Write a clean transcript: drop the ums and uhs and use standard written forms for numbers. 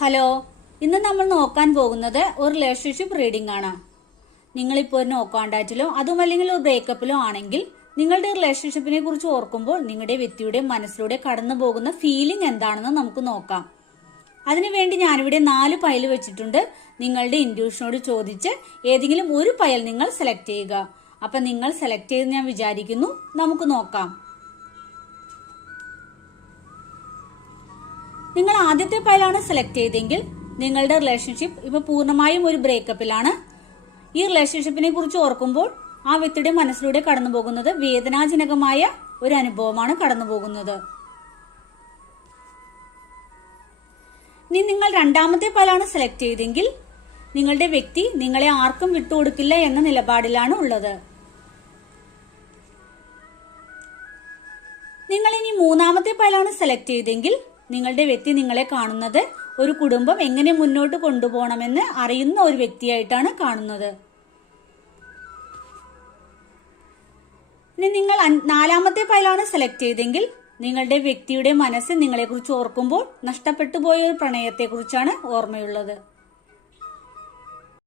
Hello, ഇന്ന് നമ്മൾ നോക്കാൻ പോകുന്നത് ഒരു റിലേഷൻഷിപ്പ് റീഡിംഗ് ആണ്. നിങ്ങളിപ്പോൾ ഒരു നോ കോണ്ടാക്റ്റിലോ അതുമല്ലെങ്കിൽ ഒരു ബ്രേക്കപ്പിലോ ആണെങ്കിൽ നിങ്ങളുടെ റിലേഷൻഷിപ്പിനെ കുറിച്ച് ഓർക്കുമ്പോൾ നിങ്ങളുടെ വ്യക്തിയുടെ മനസ്സിലൂടെ കടന്നു പോകുന്ന ഫീലിംഗ് എന്താണെന്ന് നമുക്ക് നോക്കാം. അതിനുവേണ്ടി ഞാനിവിടെ 4 പയൽ വെച്ചിട്ടുണ്ട്. നിങ്ങളുടെ ഇൻറ്റ്യൂഷനോട് ചോദിച്ച് ഏതെങ്കിലും ഒരു പയൽ നിങ്ങൾ സെലക്ട് ചെയ്യുക. അപ്പൊ നിങ്ങൾ സെലക്ട് ചെയ്ത് ഞാൻ വിചാരിക്കുന്നു. നമുക്ക് നോക്കാം. നിങ്ങൾ ആദ്യത്തെ പയലാണ് സെലക്ട് ചെയ്തെങ്കിൽ നിങ്ങളുടെ റിലേഷൻഷിപ്പ് ഇപ്പൊ പൂർണ്ണമായും ഒരു ബ്രേക്കപ്പിലാണ്. ഈ റിലേഷൻഷിപ്പിനെ കുറിച്ച് ഓർക്കുമ്പോൾ ആ വ്യക്തിയുടെ മനസ്സിലൂടെ കടന്നു പോകുന്നത് വേദനാജനകമായ ഒരു അനുഭവമാണ് കടന്നു പോകുന്നത്. ഇനി നിങ്ങൾ രണ്ടാമത്തെ പയലാണ് സെലക്ട് ചെയ്തെങ്കിൽ നിങ്ങളുടെ വ്യക്തി നിങ്ങളെ ആർക്കും വിട്ടുകൊടുക്കില്ല എന്ന നിലപാടിലാണ് ഉള്ളത്. നിങ്ങൾ ഇനി മൂന്നാമത്തെ പയലാണ് സെലക്ട് ചെയ്തെങ്കിൽ നിങ്ങളുടെ വ്യക്തി നിങ്ങളെ കാണുന്നത് ഒരു കുടുംബം എങ്ങനെ മുന്നോട്ട് കൊണ്ടുപോകണമെന്ന് അറിയുന്ന ഒരു വ്യക്തിയായിട്ടാണ് കാണുന്നത്. ഇനി നിങ്ങൾ നാലാമത്തെ പയലാണ് സെലക്ട് ചെയ്തെങ്കിൽ നിങ്ങളുടെ വ്യക്തിയുടെ മനസ്സ് നിങ്ങളെക്കുറിച്ച് ഓർക്കുമ്പോൾ നഷ്ടപ്പെട്ടു പോയ ഒരു പ്രണയത്തെ കുറിച്ചാണ് ഓർമ്മയുള്ളത്.